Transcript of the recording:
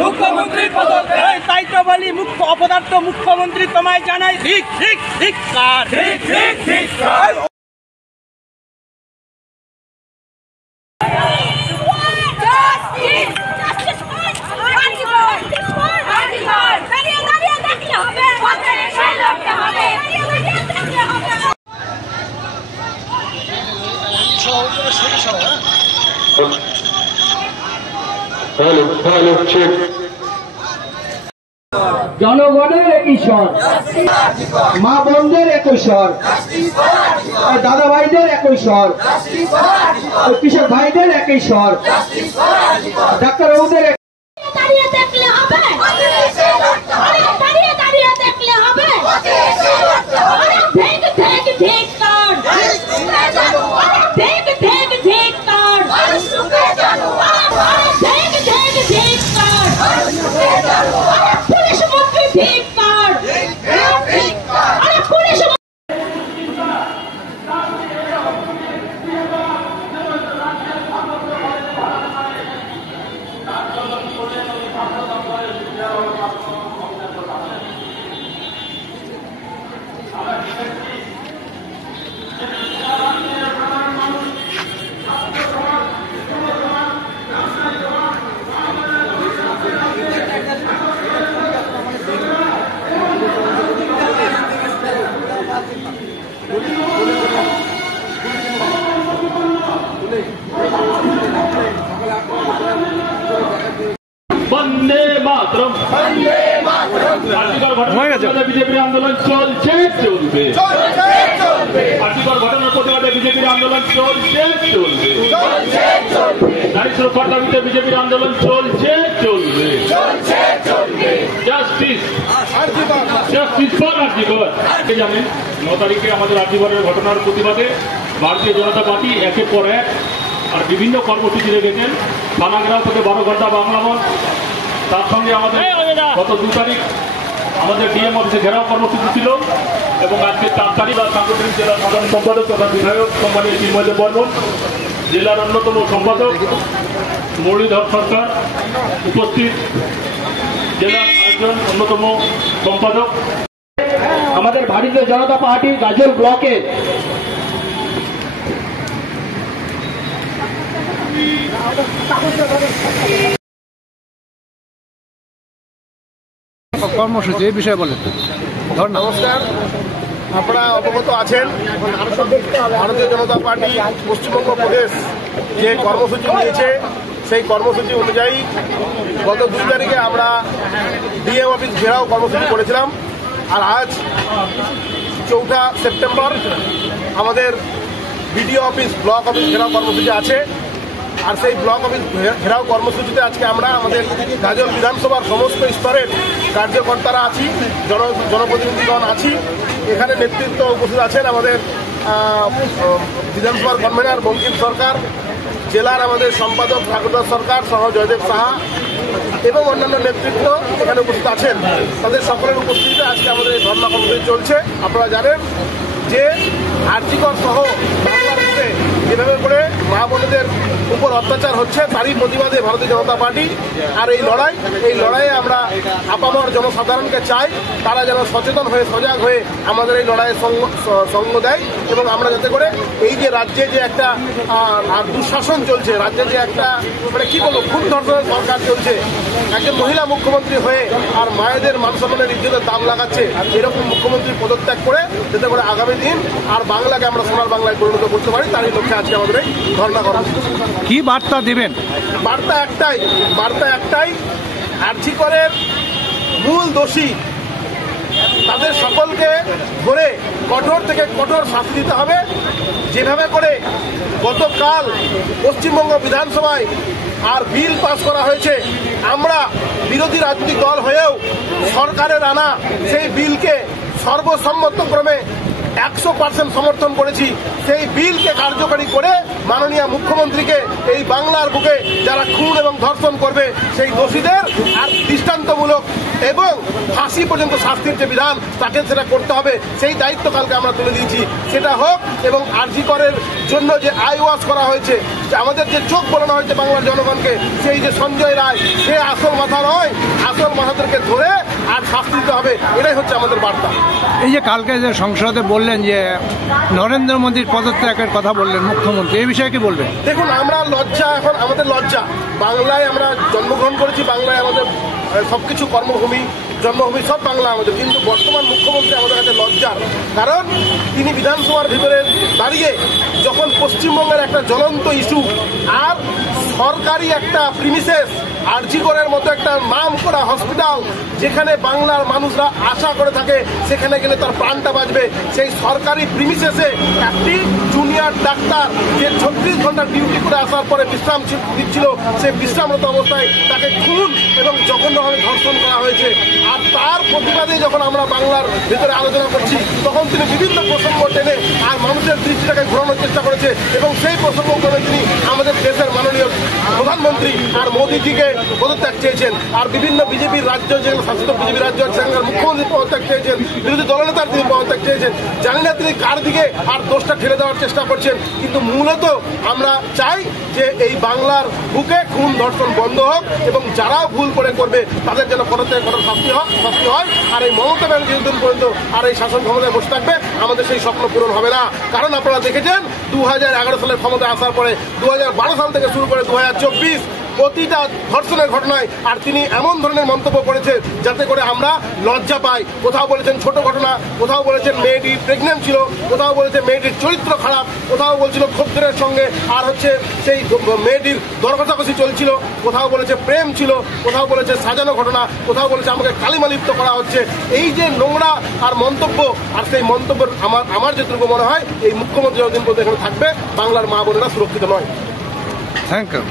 মুখ্যমন্ত্রী তাই তো বলি মুখ্য অপদার্থ মুখ্যমন্ত্রী তোমায় জানাই ঠিক ঠিক ঠিক ঠিক ঠিক ঠিক জনগণের একই স্বর, মা বোনদের একই স্বর, দাদা ভাইদের একই স্বর, কৃষক ভাইদের একই স্বর, ডাক্তার বাবুদের দাঁড়িয়ে দেখলে হবে, দাঁড়িয়ে দাঁড়িয়ে দেখলে হবে, ঠিক ঠিক ঠিক কর, ঠিক ঠিক ঠিক কর, ঠিক ঠিক ঠিক কর, পুলিশ মন্ত্রী ঠিক কর, আরে পুলিশ বন্দে মাতরম, বিজেপির আন্দোলন চলছে চলবে, আর্থিকর ঘটনার প্রতিবাদে বিজেপির আন্দোলন চলছে চলবে, নারী সুরক্ষার দাবিতে বিজেপির আন্দোলন চলছে চলবে, জাস্টিস জাস্টিস ফর আর্থিকর। জানেন 9 তারিখে আমাদের আর্থিকরের ঘটনার প্রতিবাদে ভারতীয় জনতা পার্টি একের পর এক আর বিভিন্ন কর্মসূচি রেখেছেন। থানাগ্রাম থেকে 12 ঘন্টা বাংলা বন্ধ, তার সঙ্গে আমাদের গত 2 তারিখ আমাদের ডিএম অফিসে ঘেরাও কর্মসূচি ছিল এবং আজকে 4 তারিখ আর সাংগঠনিক জেলার সাধারণ সম্পাদক তথা বিধায়ক কোম্পানির চিন্ময় বর্মন, জেলার অন্যতম সম্পাদক মুরলীধর সরকার উপস্থিত, জেলার একজন অন্যতম সম্পাদক আমাদের ভারতীয় জনতা পার্টি গাজল ব্লকের কর্মসূচি এই বিষয়ে বলেন। নমস্কার, আপনারা অবগত আছেন ভারতীয় জনতা পার্টি পশ্চিমবঙ্গ প্রদেশ যে কর্মসূচি নিয়েছে সেই কর্মসূচি অনুযায়ী গত 2 তারিখে আমরা ডিএম অফিস ঘেরাও কর্মসূচি করেছিলাম। আর আজ 4 সেপ্টেম্বর আমাদের বিডিও অফিস ব্লক অফিস ঘেরাও কর্মসূচি আছে। আর সেই ব্লক অফিস ঘেরাও কর্মসূচিতে আজকে আমরা আমাদের গাজল বিধানসভার সমস্ত স্তরের কার্যকর্তারা আছি, জনপ্রতিনিধিগণ আছি। এখানে নেতৃত্ব উপস্থিত আছেন আমাদের বিধানসভার কনভেনার বঙ্কিম সরকার, জেলার আমাদের সম্পাদক ঠাকুরদাস সরকার সহ জয়দেব সাহা এবং অন্যান্য নেতৃত্ব এখানে উপস্থিত আছেন। তাদের সকলের উপস্থিতিতে আজকে আমাদের এই ধর্ণা কর্মসূচি চলছে। আপনারা জানেন যে আর্থিকর সহ বাংলার মধ্যে যেভাবে করে মা বোনেদের উপর অত্যাচার হচ্ছে তারই প্রতিবাদে ভারতীয় জনতা পার্টি আর এই লড়াইয়ে আমরা আপামর জনসাধারণকে চাই তারা যেন সচেতন হয়ে সজাগ হয়ে আমাদের এই লড়াইয়ে সঙ্গ দেয় এবং আমরা যাতে করে এই যে রাজ্যে যে একটা দুঃশাসন চলছে, রাজ্যে যে একটা মানে কি বলবো খুব ধর্ষণের সরকার চলছে, একজন মহিলা মুখ্যমন্ত্রী হয়ে আর মায়েদের মান সম্মানের ইজ্জতের দাম লাগাচ্ছে, এরকম মুখ্যমন্ত্রী পদত্যাগ করে যাতে করে আগামী দিন আর বাংলাকে আমরা সোনার বাংলায় পরিণত করতে পারি তারই লক্ষ্যে আজকে আমাদের এই ধর্ণা কর্মসূচি। কি বার্তা দেবেন? বার্তা একটাই আর্থিকরের মূল দোষী তাদের সকলকে ধরে কঠোর থেকে কঠোর শাস্তি দিতে হবে। যেভাবে করে গতকাল পশ্চিমবঙ্গ বিধানসভায় আর বিল পাস করা হয়েছে, আমরা বিরোধী রাজনৈতিক দল হয়েও সরকারের আনা সেই বিলকে সর্বসম্মতক্রমে 100% সমর্থন করেছি, সেই বিলকে কার্যকরী করে মাননীয় মুখ্যমন্ত্রীকে এই বাংলার বুকে যারা খুন এবং ধর্ষণ করবে সেই দোষীদের আর দৃষ্টান্তমূলক এবং ফাঁসি পর্যন্ত শাস্তির যে বিধান তাকে সেটা করতে হবে, সেই দায়িত্ব কালকে আমরা তুলে দিয়েছি। সেটা হোক এবং আরজি করের জন্য যে আই ওয়াশ করা হয়েছে, আমাদের যে চোখ বলানো হয়েছে বাংলার জনগণকে, সেই যে সঞ্জয় রায় সে আসল মাথা নয়, আসল মাথাদেরকে ধরে আর শাস্তি দিতে হবে, এটাই হচ্ছে আমাদের বার্তা। এই যে কালকে যে সংসদে বললেন যে নরেন্দ্র মোদীর পদত্যাগের কথা বললেন মুখ্যমন্ত্রী, এই বিষয়ে কি বলবেন? দেখুন, আমরা লজ্জা, এখন আমাদের লজ্জা, বাংলায় আমরা জন্মগ্রহণ করেছি, বাংলায় আমাদের সবকিছু কর্মভূমি জন্মভূমি সব বাংলা আমাদের, কিন্তু বর্তমান মুখ্যমন্ত্রী আমাদের কাছে লজ্জার, কারণ তিনি বিধানসভার ভিতরে দাঁড়িয়ে যখন পশ্চিমবঙ্গের একটা জ্বলন্ত ইস্যু আর সরকারি একটা প্রিমিসেস আরজি করের মতো একটা নাম করা হসপিটাল যেখানে বাংলার মানুষরা আশা করে থাকে সেখানে গেলে তার প্রাণটা বাঁচবে, সেই সরকারি প্রিমিসেসে একটি জুনিয়র ডাক্তার যে 36 ঘন্টা ডিউটি করে আসার পরে বিশ্রাম দিচ্ছিল, সেই বিশ্রামরত অবস্থায় তাকে খুন এবং জঘন্যভাবে ধর্ষণ করা হয়েছে। আর তার প্রতিবাদে যখন আমরা বাংলার ভিতরে আলোচনা করছি তখন তিনি বিভিন্ন প্রসঙ্গ টেনে আর মানুষের দৃষ্টিটাকে ঘোরানোর চেষ্টা করেছে এবং সেই প্রসঙ্গ করে তিনি আমাদের দেশের মাননীয় প্রধানমন্ত্রী আর মোদীজিকে পদত্যাগ চেয়েছেন, আর বিভিন্ন বিজেপির রাজ্য যেগুলো শাসিত বিজেপি রাজ্য আছে সেখানকার মুখ্যমন্ত্রী পদত্যাগ চেয়েছেন, বিরোধী দলনেতার তিনি পদত্যাগ চেয়েছেন। জানি না তিনি কার দিকে আর দোষটা ঠেলে দেওয়ার চেষ্টা করছেন, কিন্তু মূলত আমরা চাই যে এই বাংলার বুকে খুন ধর্ষণ বন্ধ হোক এবং যারা ভুল করে করবে তাদের যেন পদত্যাগ করার শাস্তি হয়। আর এই মমতা ব্যানার্জি যতদিন পর্যন্ত আর এই শাসন ক্ষমতায় বসে থাকবে আমাদের সেই স্বপ্ন পূরণ হবে না। কারণ আপনারা দেখেছেন 2011 সালের ক্ষমতায় আসার পরে 2012 সাল থেকে শুরু করে 2024 প্রতিটা ধর্ষণের ঘটনায় আর তিনি এমন ধরনের মন্তব্য করেছেন যাতে করে আমরা লজ্জা পাই। কোথাও বলেছেন ছোট ঘটনা, কোথাও বলেছেন মেয়েটি প্রেগনেন্ট ছিল, কোথাও বলেছে মেয়েটির চরিত্র খারাপ, কোথাও বলছিল খদ্দেরের সঙ্গে আর হচ্ছে সেই মেয়েটির দরকষাকষি চলছিল, কোথাও বলেছে প্রেম ছিল, কোথাও বলেছে সাজানো ঘটনা, কোথাও বলেছে আমাকে কালিমালিপ্ত করা হচ্ছে। এই যে নোংরা আর মন্তব্য, আর সেই মন্তব্যের আমার যেটুকু মনে হয় এই মুখ্যমন্ত্রী যতদিন পর্যন্ত এখানে থাকবে বাংলার মা বোনেরা সুরক্ষিত নয়। Thank you.